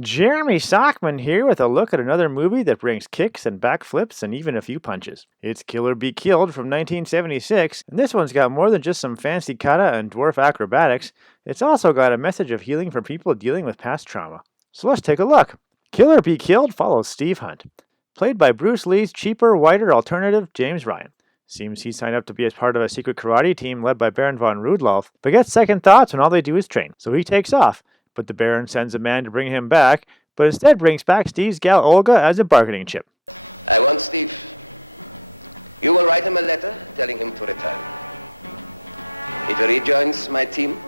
Jeremy Sockman here with a look at another movie that brings kicks and backflips and even a few punches. It's Kill or Be Killed from 1976, and this one's got more than just some fancy kata and dwarf acrobatics. It's also got a message of healing for people dealing with past trauma. So let's take a look. Kill or Be Killed follows Steve Hunt, played by Bruce Lee's cheaper, whiter alternative, James Ryan. Seems he signed up to be as part of a secret karate team led by Baron von Rudolph, but gets second thoughts when all they do is train, so he takes off. But the Baron sends a man to bring him back, but instead brings back Steve's gal Olga as a bargaining chip. I want Steve. You will write him a letter telling him to return. If he rejoins my team,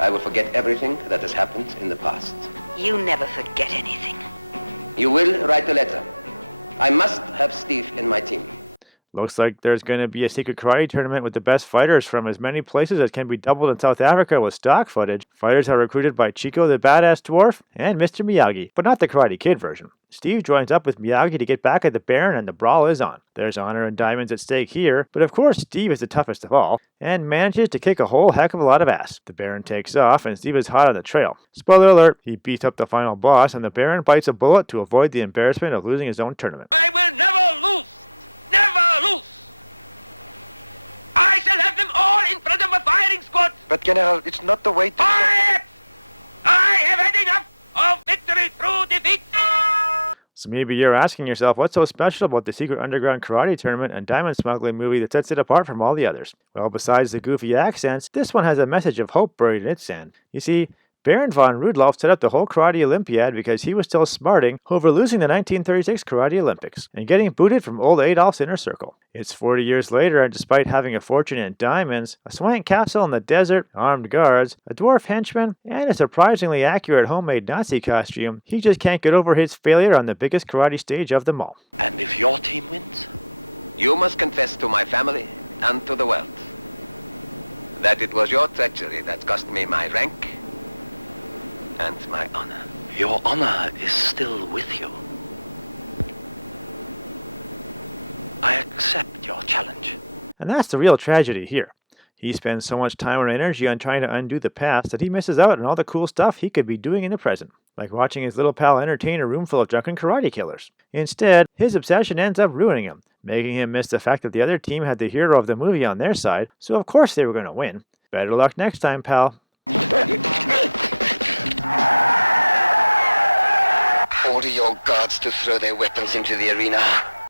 I will forget everything that has happened in the past. You never forget anything. You will write a letter. I must have Steve in my team. Looks like there's going to be a secret karate tournament with the best fighters from as many places as can be doubled in South Africa with stock footage. Fighters are recruited by Chico the Badass Dwarf and Mr. Miyagi, but not the Karate Kid version. Steve joins up with Miyagi to get back at the Baron and the brawl is on. There's honor and diamonds at stake here, but of course Steve is the toughest of all and manages to kick a whole heck of a lot of ass. The Baron takes off and Steve is hot on the trail. Spoiler alert, he beats up the final boss and the Baron bites a bullet to avoid the embarrassment of losing his own tournament. I will never lose! Never lose! I shall have them all in front of a firing squad! But General, it's not the way to... I have had enough of victory through defeat! So maybe you're asking yourself what's so special about the secret underground karate tournament and diamond smuggling movie that sets it apart from all the others? Well, besides the goofy accents, this one has a message of hope buried in its sand. You see, Baron von Rudolph set up the whole Karate Olympiad because he was still smarting over losing the 1936 Karate Olympics and getting booted from old Adolf's inner circle. It's 40 years later, and despite having a fortune in diamonds, a swank castle in the desert, armed guards, a dwarf henchman, and a surprisingly accurate homemade Nazi costume, he just can't get over his failure on the biggest karate stage of them all. And if your team wins? You must confess to my family and to the world that it was your treachery that cost me my rank and my honor. Your honor is still with you. I accept your challenge. And that's the real tragedy here. He spends so much time and energy on trying to undo the past that he misses out on all the cool stuff he could be doing in the present, like watching his little pal entertain a room full of drunken karate killers. Instead, his obsession ends up ruining him, making him miss the fact that the other team had the hero of the movie on their side, so of course they were going to win. Better luck next time, pal. Order your guards to throw their weapons into the arena.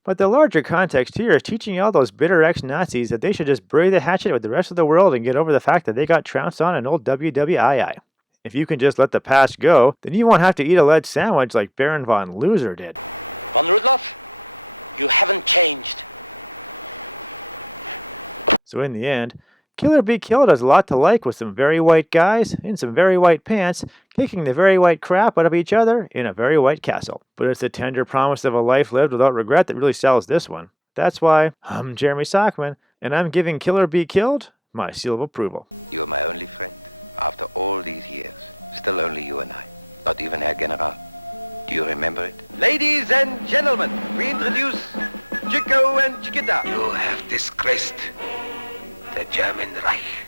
But the larger context here is teaching all those bitter ex-Nazis that they should just bury the hatchet with the rest of the world and get over the fact that they got trounced on an old WWII. If you can just let the past go, then you won't have to eat a lead sandwich like Baron von Loser did. Von Rudolph, you haven't changed. So in the end, Kill or Be Killed has a lot to like with some very white guys in some very white pants kicking the very white crap out of each other in a very white castle. But it's the tender promise of a life lived without regret that really sells this one. That's why I'm Jeremy Sockman, and I'm giving Kill or Be Killed my seal of approval. You are my only friend. After all these years, still only you and I. Not even Herr General. Do you remember it? Ladies and gentlemen, we introduce Chico and Chiquita. You have disgraced the German Reich.